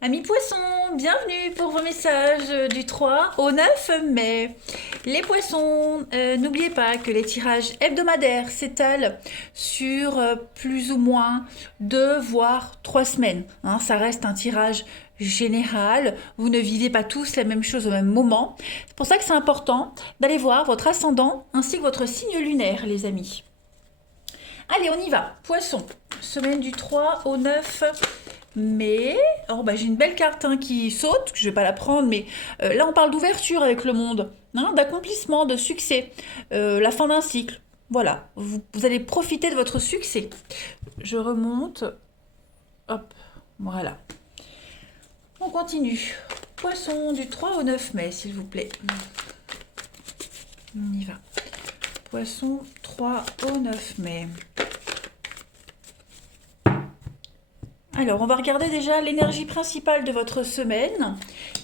Amis poissons, bienvenue pour vos messages du 3 au 9 mai. Les poissons, n'oubliez pas que les tirages hebdomadaires s'étalent sur plus ou moins 2 voire 3 semaines. Hein, ça reste un tirage général, vous ne vivez pas tous la même chose au même moment. C'est pour ça que c'est important d'aller voir votre ascendant ainsi que votre signe lunaire, les amis. Allez, on y va. Poisson, semaine du 3 au 9 mai. Oh, bah, j'ai une belle carte qui saute, je vais pas la prendre, mais là on parle d'ouverture avec le monde, hein, d'accomplissement, de succès, la fin d'un cycle. Voilà, vous allez profiter de votre succès. Je remonte. Hop, voilà. On continue. Poisson du 3 au 9 mai, s'il vous plaît. On y va. Poisson 3 au 9 mai. Alors, on va regarder déjà l'énergie principale de votre semaine.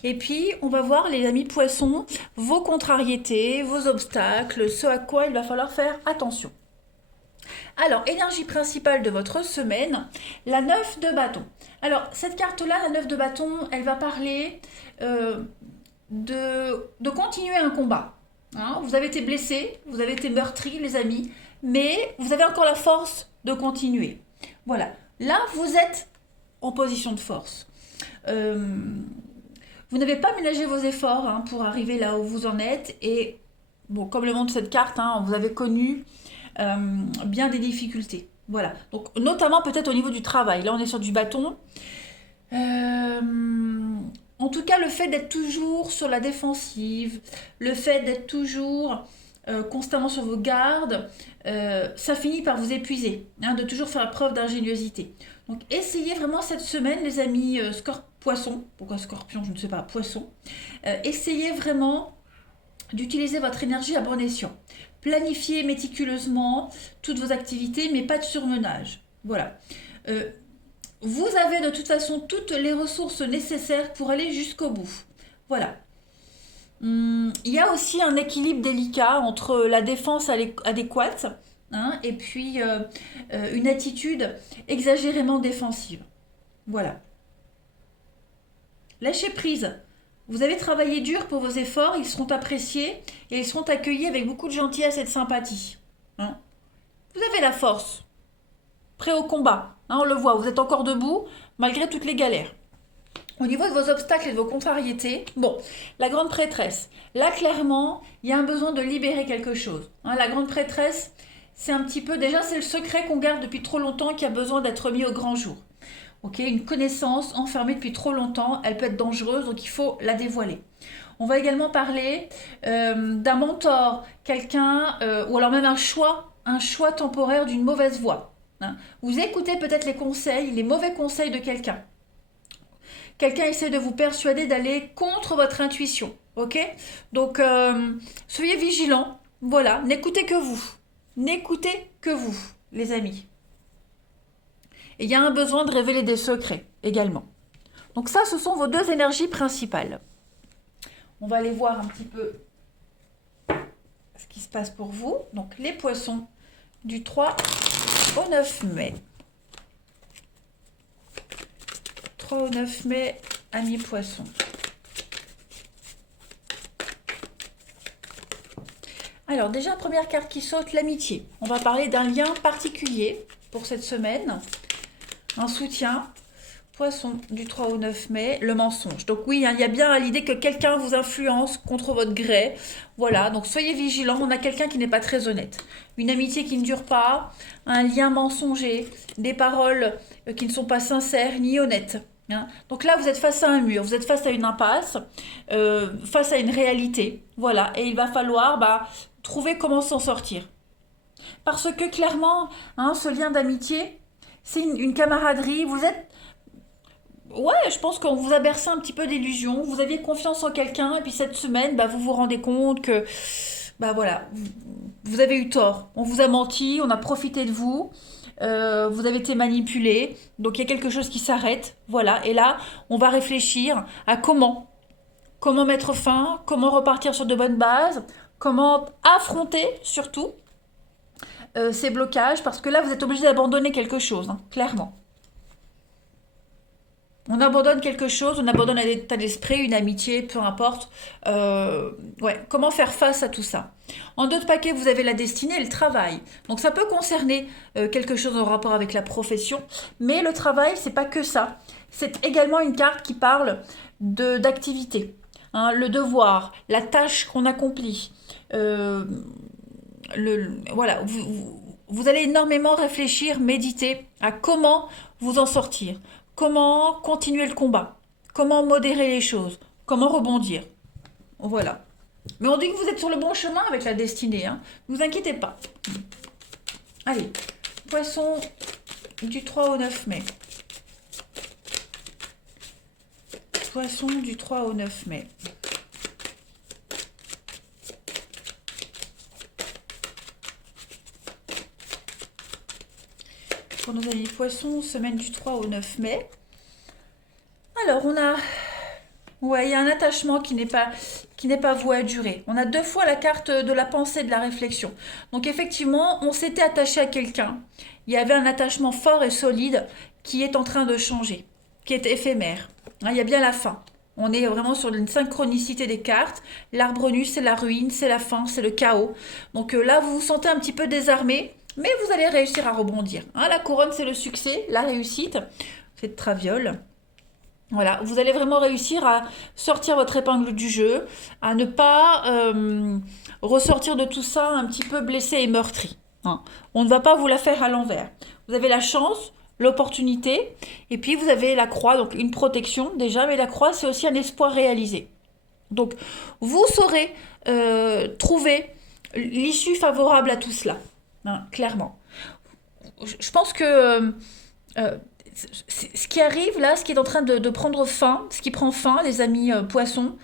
Et puis, on va voir, les amis poissons, vos contrariétés, vos obstacles, ce à quoi il va falloir faire attention. Alors, énergie principale de votre semaine, la 9 de bâton. Alors, cette carte-là, la 9 de bâton, elle va parler de continuer un combat. Hein, vous avez été blessés, vous avez été meurtris, les amis, mais vous avez encore la force de continuer. Voilà. Là, vous êtes en position de force. Vous n'avez pas ménagé vos efforts pour arriver là où vous en êtes. Et bon, comme le montre cette carte, vous avez connu bien des difficultés. Voilà. Donc, notamment peut-être au niveau du travail. Là, on est sur du bâton. En tout cas, le fait d'être toujours sur la défensive, le fait d'être toujours constamment sur vos gardes, ça finit par vous épuiser, de toujours faire preuve d'ingéniosité. Donc essayez vraiment cette semaine, les amis poissons, pourquoi scorpion, je ne sais pas, poisson, essayez vraiment d'utiliser votre énergie à bon escient. Planifiez méticuleusement toutes vos activités, mais pas de surmenage. Voilà. Vous avez de toute façon toutes les ressources nécessaires pour aller jusqu'au bout. Voilà. Il y a aussi un équilibre délicat entre la défense adéquate et puis une attitude exagérément défensive. Voilà. Lâchez prise. Vous avez travaillé dur pour vos efforts, ils seront appréciés et ils seront accueillis avec beaucoup de gentillesse et de sympathie. Vous avez la force. Prêt au combat. On le voit, vous êtes encore debout malgré toutes les galères. Au niveau de vos obstacles et de vos contrariétés, bon, la grande prêtresse. Là, clairement, il y a un besoin de libérer quelque chose. La grande prêtresse, c'est un petit peu, déjà, c'est le secret qu'on garde depuis trop longtemps qui a besoin d'être mis au grand jour. Ok, une connaissance enfermée depuis trop longtemps, elle peut être dangereuse, donc il faut la dévoiler. On va également parler d'un mentor, quelqu'un, ou alors même un choix temporaire d'une mauvaise voie. Vous écoutez peut-être les conseils, les mauvais conseils de quelqu'un. Quelqu'un essaie de vous persuader d'aller contre votre intuition. Ok. Donc, soyez vigilants. Voilà, n'écoutez que vous. N'écoutez que vous, les amis. Et il y a un besoin de révéler des secrets également. Donc ça, ce sont vos deux énergies principales. On va aller voir un petit peu ce qui se passe pour vous. Donc, les poissons du 3 au 9 mai. 3 au 9 mai, amis poissons. Alors déjà, première carte qui saute, l'amitié. On va parler d'un lien particulier pour cette semaine. Un soutien. Poisson du 3 au 9 mai, le mensonge. Donc oui, il y a bien l'idée que quelqu'un vous influence contre votre gré. Voilà, donc soyez vigilants. On a quelqu'un qui n'est pas très honnête. Une amitié qui ne dure pas, un lien mensonger, des paroles qui ne sont pas sincères ni honnêtes. Donc là, vous êtes face à un mur, vous êtes face à une impasse, face à une réalité. Voilà, et il va falloir trouver comment s'en sortir. Parce que clairement, ce lien d'amitié, c'est une camaraderie. Vous êtes... Ouais, je pense qu'on vous a bercé un petit peu d'illusion. Vous aviez confiance en quelqu'un, et puis cette semaine, vous vous rendez compte que, voilà, vous avez eu tort. On vous a menti, on a profité de vous. Vous avez été manipulé, donc il y a quelque chose qui s'arrête, voilà, et là on va réfléchir à comment mettre fin, comment repartir sur de bonnes bases, comment affronter surtout ces blocages, parce que là vous êtes obligé d'abandonner quelque chose, clairement. On abandonne quelque chose, on abandonne un état d'esprit, une amitié, peu importe. Ouais, comment faire face à tout ça? En d'autres paquets, vous avez la destinée et le travail. Donc ça peut concerner quelque chose en rapport avec la profession, mais le travail, c'est pas que ça. C'est également une carte qui parle d'activité. Hein, le devoir, la tâche qu'on accomplit. Euh, voilà, vous allez énormément réfléchir, méditer à comment vous en sortir, comment continuer le combat, comment modérer les choses, comment rebondir. Voilà. Mais on dit que vous êtes sur le bon chemin avec la destinée, hein. Ne vous inquiétez pas. Allez, poisson du 3 au 9 mai. Poisson du 3 au 9 mai. Pour nos amis poissons, semaine du 3 au 9 mai. Alors, on a... Ouais, il y a un attachement qui n'est pas voué à durer. On a deux fois la carte de la pensée, de la réflexion. Donc effectivement, on s'était attaché à quelqu'un. Il y avait un attachement fort et solide qui est en train de changer, qui est éphémère. Hein, il y a bien la fin. On est vraiment sur une synchronicité des cartes. L'arbre nu, c'est la ruine, c'est la fin, c'est le chaos. Donc là, vous vous sentez un petit peu désarmé, mais vous allez réussir à rebondir. Hein, la couronne, c'est le succès, la réussite. C'est de Traviole. Voilà, vous allez vraiment réussir à sortir votre épingle du jeu, à ne pas ressortir de tout ça un petit peu blessé et meurtri. Hein. On ne va pas vous la faire à l'envers. Vous avez la chance, l'opportunité, et puis vous avez la croix, donc une protection déjà, mais la croix, c'est aussi un espoir réalisé. Donc, vous saurez trouver l'issue favorable à tout cela, hein, clairement. Je pense que euh, ce qui arrive là, ce qui est en train de prendre fin, ce qui prend fin, les amis poissons,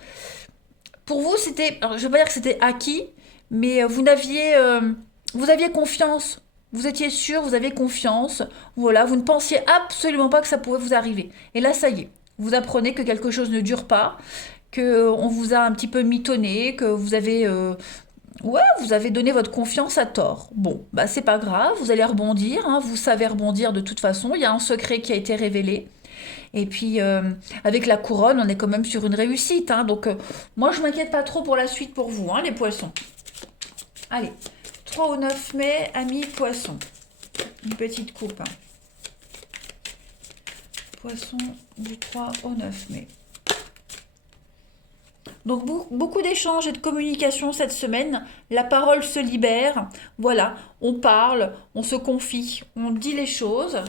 pour vous, c'était, alors, je ne veux pas dire que c'était acquis, mais vous aviez confiance. Vous étiez sûr, vous aviez confiance. Voilà, vous ne pensiez absolument pas que ça pouvait vous arriver. Et là, ça y est. Vous apprenez que quelque chose ne dure pas, que on vous a un petit peu mitonné, que ouais, vous avez donné votre confiance à tort. Bon, bah c'est pas grave, vous allez rebondir, hein, vous savez rebondir de toute façon, il y a un secret qui a été révélé. Et puis avec la couronne, on est quand même sur une réussite, hein, donc moi je m'inquiète pas trop pour la suite pour vous, hein, les poissons. Allez, 3 au 9 mai, amis poissons. Une petite coupe. Hein. Poisson du 3 au 9 mai. Donc beaucoup d'échanges et de communication cette semaine. La parole se libère. Voilà, on parle, on se confie, on dit les choses.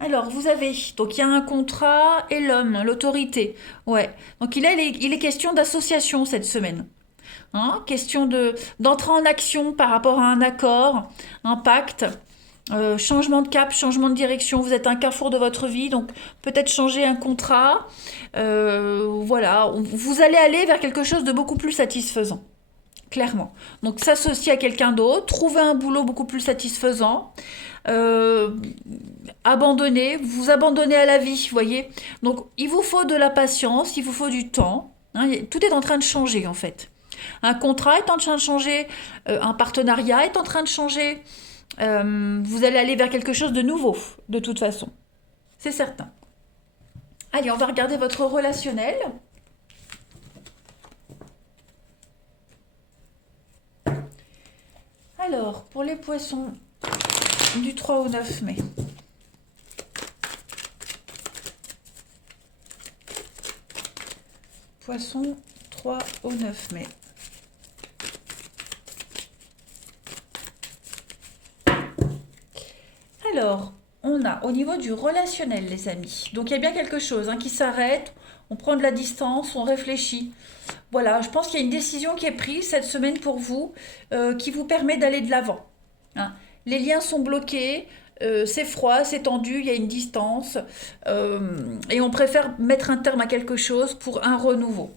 Alors, vous avez, donc il y a un contrat et l'homme, l'autorité. Ouais, donc il est question d'association cette semaine. Hein, question d'entrer en action par rapport à un accord, un pacte. Changement de cap, changement de direction, vous êtes à un carrefour de votre vie, donc peut-être changer un contrat. Voilà, vous allez aller vers quelque chose de beaucoup plus satisfaisant, clairement. Donc s'associer à quelqu'un d'autre, trouver un boulot beaucoup plus satisfaisant, euh, vous abandonner à la vie, vous voyez. Donc il vous faut de la patience, il vous faut du temps. Hein, tout est en train de changer en fait. Un contrat est en train de changer, un partenariat est en train de changer. Vous allez aller vers quelque chose de nouveau, de toute façon. C'est certain. Allez, on va regarder votre relationnel. Alors, pour les poissons du 3 au 9 mai. Poissons 3 au 9 mai. Alors, on a au niveau du relationnel, les amis. Donc, il y a bien quelque chose hein, qui s'arrête. On prend de la distance, on réfléchit. Voilà, je pense qu'il y a une décision qui est prise cette semaine pour vous qui vous permet d'aller de l'avant. Hein. Les liens sont bloqués, c'est froid, c'est tendu, il y a une distance et on préfère mettre un terme à quelque chose pour un renouveau.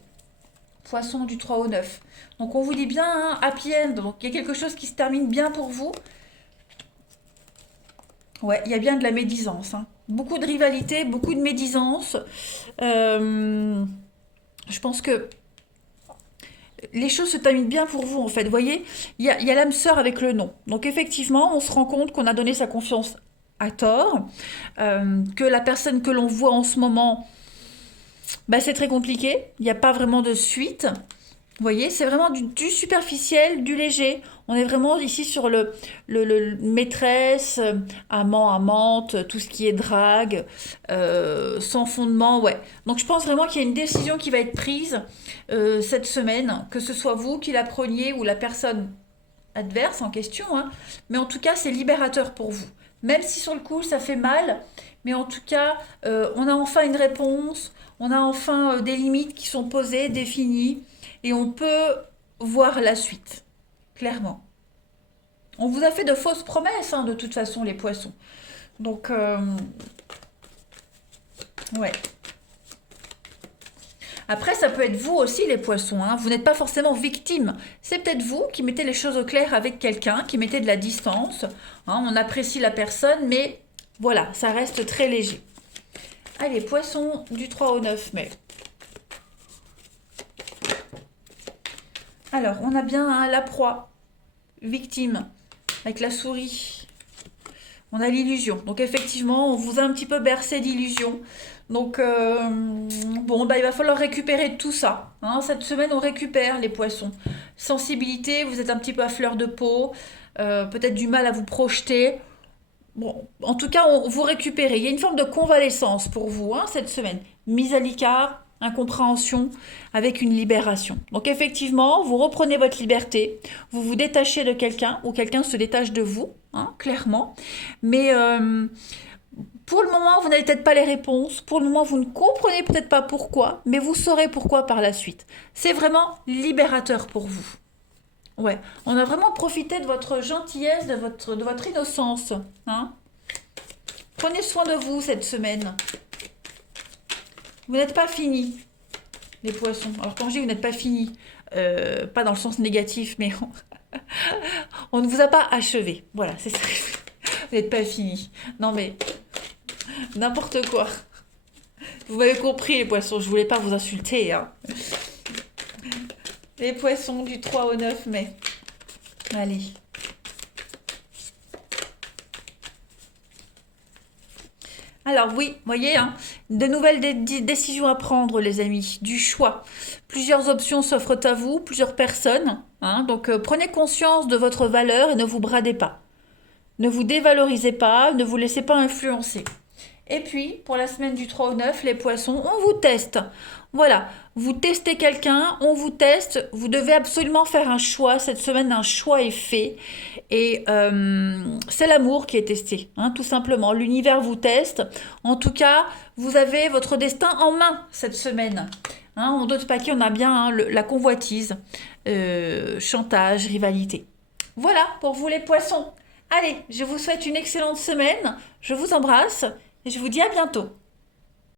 Poisson du 3 au 9. Donc on vous dit bien hein, happy end, donc il y a quelque chose qui se termine bien pour vous. Ouais, il y a bien de la médisance. Hein. Beaucoup de rivalité, beaucoup de médisance. Je pense que les choses se terminent bien pour vous, en fait. Vous voyez, il y a l'âme sœur avec le non. Donc, effectivement, on se rend compte qu'on a donné sa confiance à tort, que la personne que l'on voit en ce moment, bah, c'est très compliqué. Il n'y a pas vraiment de suite. Vous voyez, c'est vraiment du superficiel, du léger. On est vraiment ici sur le maîtresse, amant, amante, tout ce qui est drague, sans fondement, ouais. Donc je pense vraiment qu'il y a une décision qui va être prise cette semaine, que ce soit vous qui la preniez ou la personne adverse en question, hein. Mais en tout cas, c'est libérateur pour vous. Même si sur le coup, ça fait mal, mais en tout cas, on a enfin une réponse, on a enfin des limites qui sont posées, définies, et on peut voir la suite, clairement. On vous a fait de fausses promesses, hein, de toute façon, les poissons. Donc, ouais. Après, ça peut être vous aussi, les poissons, hein. Vous n'êtes pas forcément victime. C'est peut-être vous qui mettez les choses au clair avec quelqu'un, qui mettez de la distance, hein. On apprécie la personne, mais voilà, ça reste très léger. Allez, poissons du 3 au 9 mai. Alors, on a bien, hein, la proie, victime, avec la souris. On a l'illusion. Donc effectivement, on vous a un petit peu bercé d'illusions. Donc bon, bah, il va falloir récupérer tout ça, hein. Cette semaine, on récupère les poissons. Sensibilité, vous êtes un petit peu à fleur de peau, peut-être du mal à vous projeter. Bon, en tout cas, vous récupérez. Il y a une forme de convalescence pour vous, hein, cette semaine. Mise à l'écart, incompréhension, avec une libération. Donc effectivement, vous reprenez votre liberté, vous vous détachez de quelqu'un, ou quelqu'un se détache de vous, hein, clairement. Mais pour le moment, vous n'avez peut-être pas les réponses. Pour le moment, vous ne comprenez peut-être pas pourquoi, mais vous saurez pourquoi par la suite. C'est vraiment libérateur pour vous. Ouais, on a vraiment profité de votre gentillesse, de votre innocence, hein. Prenez soin de vous cette semaine. Vous n'êtes pas finis, les poissons. Alors quand je dis vous n'êtes pas finis, pas dans le sens négatif, mais on ne vous a pas achevé. Voilà, c'est ça. Vous n'êtes pas finis. Non mais, n'importe quoi. Vous m'avez compris, les poissons, je voulais pas vous insulter, hein. Les poissons du 3 au 9 mai. Allez. Alors oui, voyez, hein, de nouvelles décisions à prendre, les amis, du choix. Plusieurs options s'offrent à vous, plusieurs personnes, hein, donc prenez conscience de votre valeur et ne vous bradez pas. Ne vous dévalorisez pas, ne vous laissez pas influencer. Et puis, pour la semaine du 3 au 9, les poissons, on vous teste. Voilà, vous testez quelqu'un, on vous teste. Vous devez absolument faire un choix. Cette semaine, un choix est fait. Et c'est l'amour qui est testé, hein, tout simplement. L'univers vous teste. En tout cas, vous avez votre destin en main cette semaine. Hein, en d'autres paquets, on a bien, hein, la convoitise, chantage, rivalité. Voilà pour vous les poissons. Allez, je vous souhaite une excellente semaine. Je vous embrasse et je vous dis à bientôt.